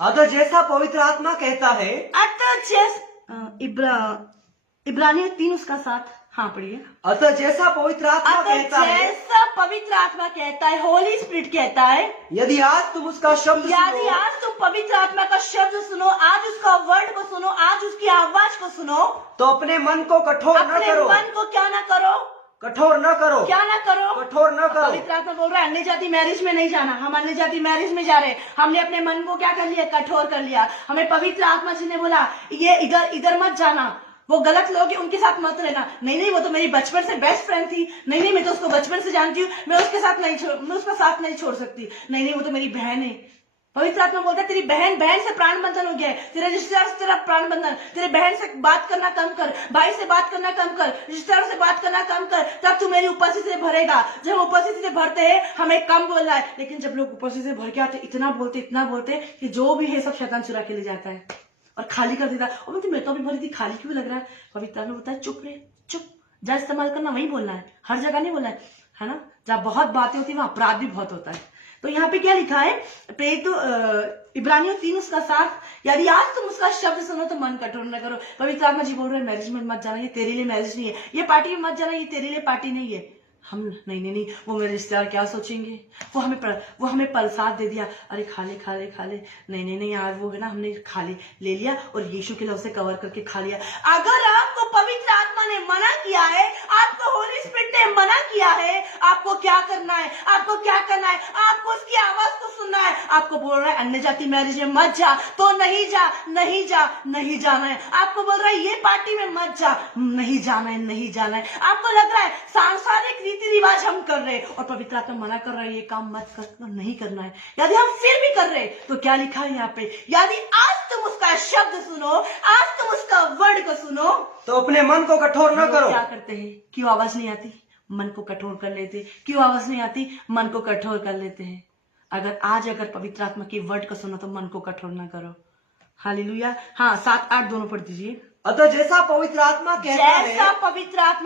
अतः जैसा पवित्र आत्मा कहता है, इब्रानियों 3 उसका 7। हाँ पढ़िए। अतः जैसा पवित्र आत्मा अतः कहता है, जैसा पवित्र आत्मा कहता है, होली स्पिरिट कहता है, यदि आज तुम उसका शब्द यदि सुनो, आज तुम पवित्र आत्मा का शब्द सुनो, आज उसका वर्ड को सुनो, आज उसकी आवाज को सुनो, तो अपने मन को कठोर न अपने करो, मन को क्या ना करो, कठोर न करो, क्या ना करो, कठोर न करो। पवित्र आत्मा बोल रहा है अन्य जाति मैरिज में नहीं जाना। हम अन्य जाति मैरिज में जा रहे हैं, हमने अपने मन को क्या कर लिया, कठोर कर लिया। हमें पवित्र आत्मा जी ने बोला ये इधर इधर मत जाना, वो गलत लोग हैं उनके साथ मत रहना। नहीं वो तो मेरी बचपन से बेस्ट फ्रेंड थी, नहीं मैं तो उसको बचपन से जानती हूँ, मैं उसका साथ नहीं छोड़ सकती। नहीं वो तो मेरी बहन है। पवित्र आत्मा बोलता है तेरी बहन से प्राण बंधन हो गया है, तेरे रिश्तेदार से तेरा प्राण बंधन, तेरे बहन से बात करना कम कर, भाई से बात करना कम कर, रिश्तेदारों से बात करना कम कर, तब तू मेरी उपस्थिति से भरेगा। जब हम उपस्थिति से भरते हैं हमें कम बोलना है, लेकिन जब लोग उपस्थिति से भर के आते इतना बोलते कि जो भी है सब शैतान चुरा के ले जाता है और खाली कर देता है। और मैं तो अभी भरी थी, खाली क्यों लग रहा है? पवित्र आत्मा बोलता है चुप रहे, चुप, जहाँ इस्तेमाल करना वही बोलना है, हर जगह नहीं बोलना है ना। जहाँ बहुत बातें होती है वहां अपराध भी बहुत होता है। तो यहाँ पे क्या लिखा है, इब्रानियों 3:7, यदि आज तुम उसका शब्द सुनो तो मन कठोर न करो। पवित्र आत्मा जी बोल रहे हैं मैरिज में मत जाना, ये तेरे लिए मैरिज नहीं है, ये पार्टी में मत जाना, ये तेरे लिए पार्टी नहीं है। हम नहीं वो मेरे रिश्तेदार क्या सोचेंगे, वो हमें प्रसाद दे दिया, अरे खा ले। नहीं आज वो है ना, हमने खा ले लिया और यीशु के लव से कवर करके खा लिया। अगर आपको पवित्र आत्मा ने मना किया है, आपको होली स्पिरिट ने मना किया है, आपको क्या करना है? आपको उसकी आवाज को सुनना है। आपको बोल रहा है अन्य जाति मैरिज में मत जा, तो नहीं जाना है। आपको बोल रहा है ये पार्टी में मत जा, नहीं जाना है। आपको लग रहा है सांसारिक रीति रिवाज हम कर रहे हैं और पवित्र आत्मा मना कर रहा है ये काम मत कर, नहीं करना है। यदि हम फिर भी कर रहे तो क्या लिखा है यहाँ पे, यदि आज तुम उसका शब्द सुनो, आज तुम उसका वर्ड को सुनो, तो अपने मन को कठोर न करो। क्या करते हैं? क्यों आवाज नहीं आती? मन को कठोर कर लेते। क्यों आवाज नहीं आती? मन को कठोर कर लेते हैं। अगर पवित्र आत्मा की वर्ड को सुनो तो मन को कठोर ना करो। हालेलुया। हाँ 7-8 दोनों पढ़ दीजिए। अतः जैसा पवित्र आत्मा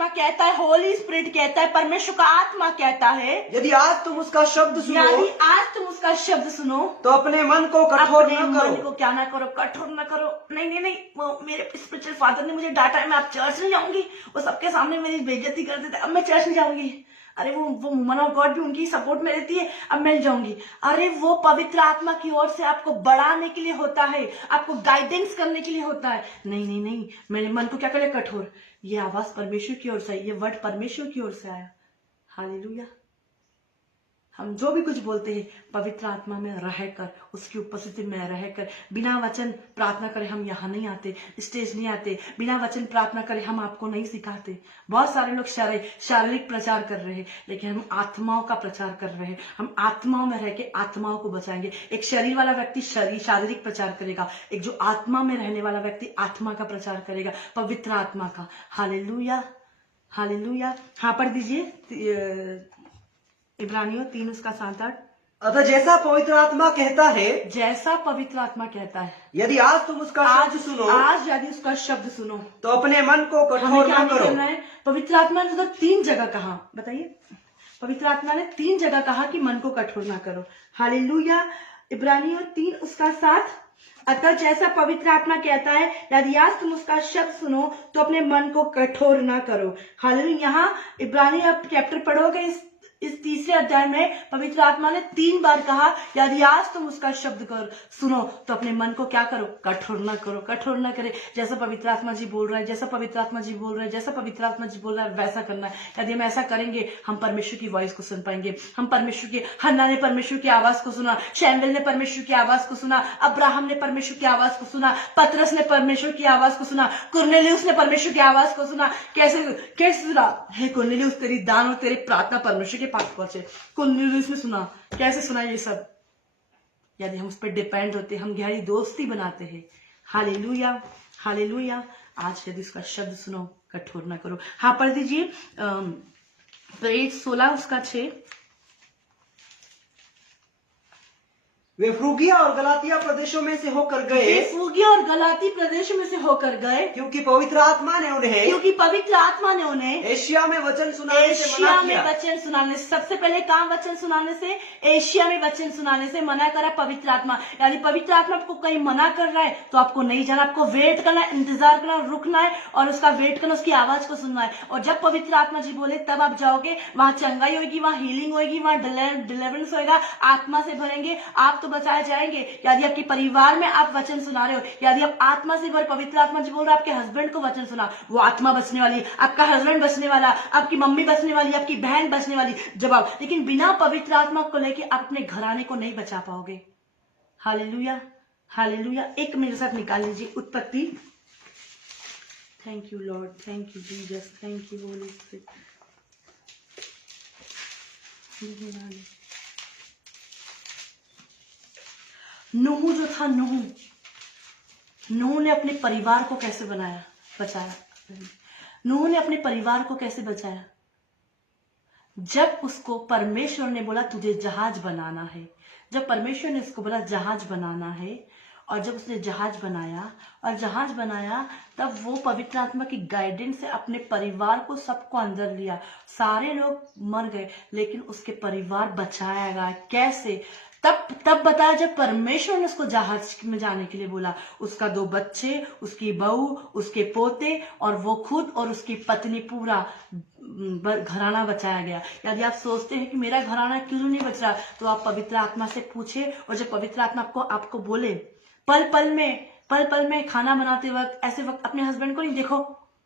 कहता है, होली स्पिरिट कहता है, परमेश्वर का आत्मा कहता है, यदि आज तुम उसका शब्द सुनो, तो अपने मन को कठोर न करो। मन को क्या ना करो, कठोर ना करो। नहीं वो मेरे स्पिरिचुअल फादर ने मुझे डांटा है, मैं अब चर्च नहीं जाऊंगी, वो सबके सामने मेरी बेइज्जती कर देते, अब मैं चर्च नहीं जाऊंगी। अरे वो वुमन ऑफ गॉड भी उनकी सपोर्ट में रहती है, अब मैं जाऊंगी। अरे वो पवित्र आत्मा की ओर से आपको बढ़ाने के लिए होता है, आपको गाइडेंस करने के लिए होता है। नहीं मेरे मन को क्या करे, कठोर। ये आवाज परमेश्वर की ओर से, ये वर्ड परमेश्वर की ओर से आया। हालेलुया। हम जो भी कुछ बोलते हैं पवित्र आत्मा में रहकर, उसकी उपस्थिति में रहकर, बिना वचन प्रार्थना करे हम यहाँ नहीं आते, स्टेज नहीं आते। बिना वचन प्रार्थना करे हम आपको नहीं सिखाते। बहुत सारे लोग शारीरिक प्रचार कर रहे हैं, लेकिन हम आत्माओं का प्रचार कर रहे हैं। हम आत्माओं में रह के आत्माओं को बचाएंगे। एक शरीर वाला व्यक्ति शारीरिक प्रचार करेगा, एक जो आत्मा में रहने वाला व्यक्ति आत्मा का प्रचार करेगा, पवित्र आत्मा का। हालेलुया। हाँ पढ़ दीजिए इब्रानियों 3:7-8। अतः जैसा पवित्र आत्मा कहता है, यदि आज तुम उसका शब्द सुनो, यदि उसका शब्द सुनो, तो अपने मन को कठोर न करो। पवित्र आत्मा ने तो 3 जगह कहा, बताइए। पवित्र आत्मा ने 3 जगह कहा कि मन को कठोर ना करो। हालेलुया। इब्रानियों 3:7, अतः जैसा पवित्र आत्मा कहता है, यदि आज तुम उसका शब्द सुनो तो अपने मन को कठोर ना करो। हालेलुया। यहाँ इब्रानियों आप चैप्टर पढ़ोगे, इस 3रे अध्याय में पवित्र आत्मा ने 3 बार कहा यदि आज तुम उसका शब्द सुनो तो अपने मन को क्या करो, कठोर ना करे। जैसा पवित्र आत्मा जी बोल रहा है, जैसा पवित्र आत्मा जी बोल रहा है वैसा करना है। यदि हम ऐसा करेंगे हम परमेश्वर की वॉइस को सुन पाएंगे। हम परमेश्वर की, हन्ना ने परमेश्वर की आवाज को सुना, शैमुएल ने परमेश्वर की आवाज को सुना, अब्राहम ने परमेश्वर की आवाज को सुना, पतरस ने परमेश्वर की आवाज को सुना, कुरनेलियुस ने परमेश्वर की आवाज को सुना। कैसे सुना? हे कुरनेलियुस, तेरी दान और तेरी प्रार्थना परमेश्वर के पास पहुंचे। कुरनेलियुस ने सुना। कैसे सुना ये सब? यदि हम उस पर डिपेंड होते, हम गहरी दोस्ती बनाते हैं। हालेलुया। आज यदि उसका शब्द सुनो, कठोर ना करो। हाँ पढ़ दीजिए प्रेरित 16:6। वे फ्रूगिया और गलातिया प्रदेशों में से होकर गए वे फ्रूगिया और गलाती प्रदेश में से होकर गए, क्योंकि पवित्र आत्मा ने उन्हें क्योंकि पवित्र आत्मा ने उन्हें एशिया में वचन सुनाने से मना एशिया में किया। वचन सुनाने से, सबसे पहले कहाँ वचन सुनाने से? एशिया में वचन सुनाने से मना करा पवित्र आत्मा। यानी पवित्र आत्मा आपको कहीं मना कर रहा है तो आपको नहीं जाना, आपको वेट करना है, इंतजार करना, रुकना है और उसका वेट करना, उसकी आवाज को सुनना है। और जब पवित्र आत्मा जी बोले तब आप जाओगे, वहां चंगाई होगी, वहां हीलिंग होगी, वहां डिलीवरेंस होगा, आत्मा से भरेंगे, आप तो बचाए जाएंगे। यदि आपके परिवार में आप वचन सुना रहे हो, यदि आप आत्मा से भर, पवित्र आत्मा जी बोल रहे आपके हस्बैंड को वचन सुना, वो आत्मा बचने वाली है, आपका हस्बैंड बचने वाला, आपकी मम्मी बचने वाली, आपकी बहन बचने वाली। जब आप, लेकिन बिना पवित्र आत्मा को लेके आप अपने घराने को नहीं बचा पाओगे। Hallelujah, hallelujah. एक मेरे साथ निकाल लीजिए उत्पत्ति। Thank you lord, thank you Jesus, thank you holy spirit. नूह जो था, नूह ने अपने परिवार को कैसे बचाया? नूह ने अपने परिवार को कैसे बचाया? जब उसको परमेश्वर ने बोला तुझे जहाज बनाना है, जब परमेश्वर ने उसको बोला जहाज बनाना है, और जब उसने जहाज बनाया तब वो पवित्र आत्मा की गाइडेंस से अपने परिवार को, सबको अंदर लिया। सारे लोग मर गए लेकिन उसके परिवार बचाया गया। कैसे? तब बताया जब परमेश्वर ने उसको जहाज में जाने के लिए बोला। उसका 2 बच्चे, उसकी बहू, उसके पोते और वो खुद और उसकी पत्नी, पूरा घराना बचाया गया। यदि आप सोचते हैं कि मेरा घराना क्यों नहीं बच रहा, तो आप पवित्र आत्मा से पूछे, और जब पवित्र आत्मा आपको बोले, पल पल में खाना बनाते वक्त, ऐसे वक्त अपने हस्बैंड को नहीं देखो,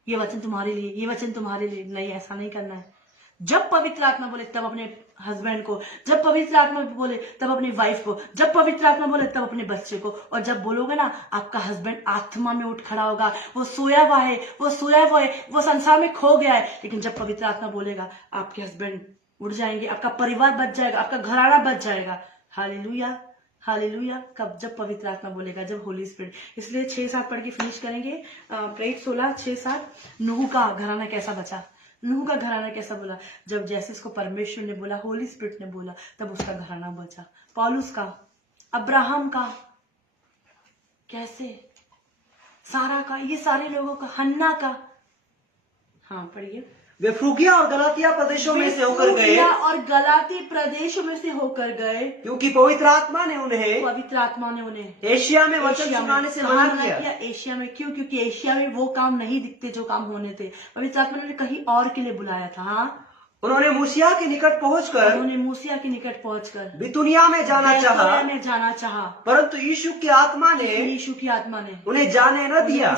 ये वचन तुम्हारे लिए, ये वचन तुम्हारे लिए, नहीं, ऐसा नहीं करना है। जब पवित्र आत्मा बोले तब अपने हस्बैंड को, जब पवित्र आत्मा बोले तब अपनी वाइफ को, जब पवित्र आत्मा बोले तब अपने बच्चे को। और जब बोलोगे ना, आपका हस्बैंड आत्मा में उठ खड़ा होगा। वो सोया हुआ है, वो संसार में खो गया है, लेकिन जब पवित्र आत्मा बोलेगा आपके हस्बैंड उठ जाएंगे, आपका परिवार बच जाएगा, आपका घराना बच जाएगा। Hallelujah, hallelujah. कब? जब पवित्र आत्मा बोलेगा, जब होली स्पिरिट। इसलिए 6-7 पढ़ के फिनिश करेंगे। प्रेरित 16:6-7। नूह का घराना कैसा बचा? नूह का घराना कैसा बोला? जब जैसे उसको परमेश्वर ने बोला, होली स्पिरिट ने बोला, तब उसका घराना बचा। पौलुस का, अब्राहम का, कैसे? सारा का, ये सारे लोगों का, हन्ना का। हाँ पढ़िए। वे फ्रूगिया और गलातिया प्रदेशों में से होकर गए, फ्रूगिया और गलाती प्रदेशों में से होकर गए, क्योंकि पवित्र आत्मा ने उन्हें एशिया में वचन सुनाने से मना किया। एशिया में क्यों? क्योंकि एशिया में वो काम नहीं दिखते जो काम होने थे। पवित्र आत्मा ने कहीं और के लिए बुलाया था। हाँ, उन्होंने मूसिया के निकट पहुंचकर बितुनिया में जाना चाहा, परंतु यीशु की आत्मा ने उन्हें जाने न दिया।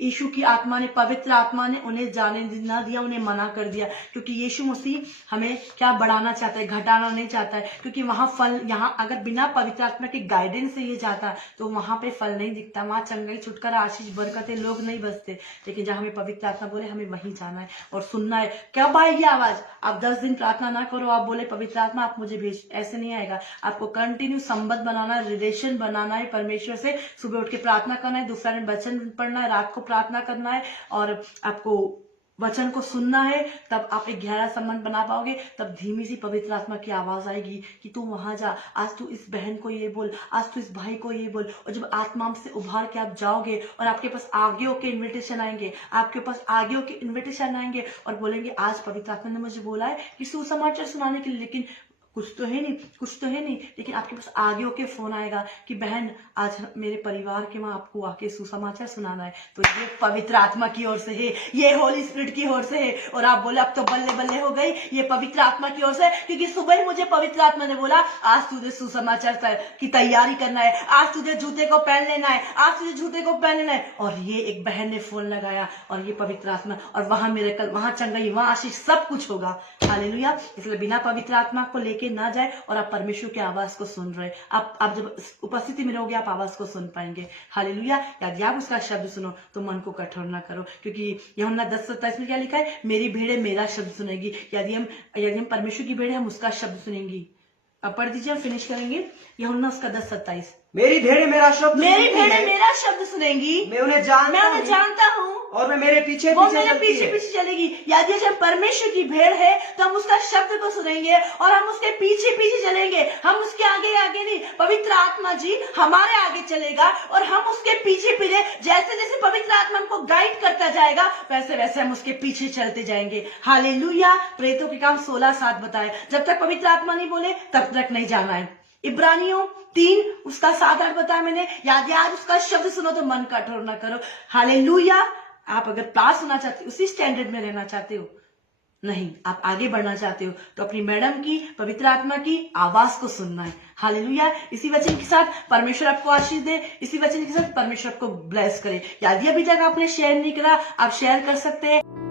यीशु की आत्मा ने, पवित्र आत्मा ने उन्हें जाने न दिया, उन्हें मना कर दिया। क्योंकि यीशु मसीह हमें क्या बढ़ाना चाहता है, घटाना नहीं चाहता है। क्योंकि वहां फल, यहाँ अगर बिना पवित्र आत्मा के गाइडेंस से ये जाता तो वहां पे फल नहीं दिखता, वहां चंगाई, छुटकारा, आशीष, बरकतें, लोग नहीं बसते। लेकिन जहां हमें पवित्र आत्मा बोले, हमें वहीं जाना है और सुनना है। कब आएगी आवाज? आप 10 दिन प्रार्थना ना करो, आप बोले पवित्र आत्मा आप मुझे भेज, ऐसे नहीं आएगा। आपको कंटिन्यू संबंध बनाना है, रिलेशन बनाना है परमेश्वर से। सुबह उठ के प्रार्थना करना है, दूसरा दिन वचन पढ़ना है, रात को प्रार्थना करना है, और आपको वचन को सुनना है। तब आप एक गहरा संबंध बना पाओगे। तब धीमी सी पवित्र आत्मा की आवाज आएगी कि तू वहां जा, आज तू इस बहन को ये बोल, आज तू इस भाई को ये बोल। और जब आत्मा से उभार के आप जाओगे और आपके पास आगे होके इन्विटेशन आएंगे, और बोलेंगे आज पवित्र आत्मा ने मुझे बोला है कि सुसमाचार सुनाने के लिए, लेकिन कुछ तो है नहीं, लेकिन आपके पास आगे होके फोन आएगा कि बहन आज मेरे परिवार के वहां आपको आके सुसमाचार सुनाना है। तो ये पवित्र आत्मा की ओर से है, ये होली स्पिरिट की ओर से है। और आप बोले अब तो बल्ले बल्ले हो गई, ये पवित्र आत्मा की ओर से, क्योंकि सुबह ही मुझे पवित्र आत्मा ने बोला आज तुझे सुसमाचार की तैयारी करना है, आज तुझे जूते को पहन लेना है, और ये एक बहन ने फोन लगाया और ये पवित्र आत्मा, और वहां मिरेकल, वहां चंगाई, वहां आशीष, सब कुछ होगा। हालेलुया। इसलिए बिना पवित्र आत्मा को लेके ना जाए और आप परमेश्वर की आवाज को सुन रहे, आप जब उपस्थिति में रहोगे आप आवाज को सुन पाएंगे। हालेलुया। यदि आप उसका शब्द सुनो तो मन को कठोर ना करो, क्योंकि यूहन्ना 10:27 में क्या लिखा है? मेरी भेड़ें मेरा शब्द सुनेगी। यदि हम परमेश्वर की भेड़ें, हम उसका शब्द सुनेंगी। अब पढ़ दीजिए, हम फिनिश करेंगे। यूहन्ना उसका 10:27। मेरी भेड़ें मेरा शब्द मेरी सुनती भेड़ें हैं, मेरा शब्द सुनेंगी, मैं उन्हें मैं जानता उन्हें हूँ जानता हूँ, और मैं मेरे पीछे वो पीछे मेरे चलती पीछे है। पीछे चलेगी। यदि हम परमेश्वर की भेड़ है तो हम उसका शब्द को सुनेंगे और हम उसके पीछे पीछे चलेंगे, हम उसके आगे आगे नहीं। पवित्र आत्मा जी हमारे आगे चलेगा और हम उसके पीछे पीछे, जैसे जैसे पवित्र आत्मा हमको गाइड करता जाएगा वैसे वैसे हम उसके पीछे चलते जाएंगे। हालेलुया। प्रेरितों के काम 16:7 बताए, जब तक पवित्र आत्मा नहीं बोले तब तक नहीं जाना है। इब्रानियों 3 उसका 7-8 बताया मैंने। यदि आज उसका शब्द सुनो तो मन कठोर ना करो। हालेलुया। आप अगर पास होना चाहते हो, उसी स्टैंडर्ड में रहना चाहते हो, नहीं आप आगे बढ़ना चाहते हो, तो अपनी मैडम की, पवित्र आत्मा की आवाज को सुनना है। हालेलुया। इसी वचन के साथ परमेश्वर आपको आशीष दे, इसी वचन के साथ परमेश्वर आपको ब्लेस करे। यदि अभी तक आपने शेयर नहीं करा, आप शेयर कर सकते हैं।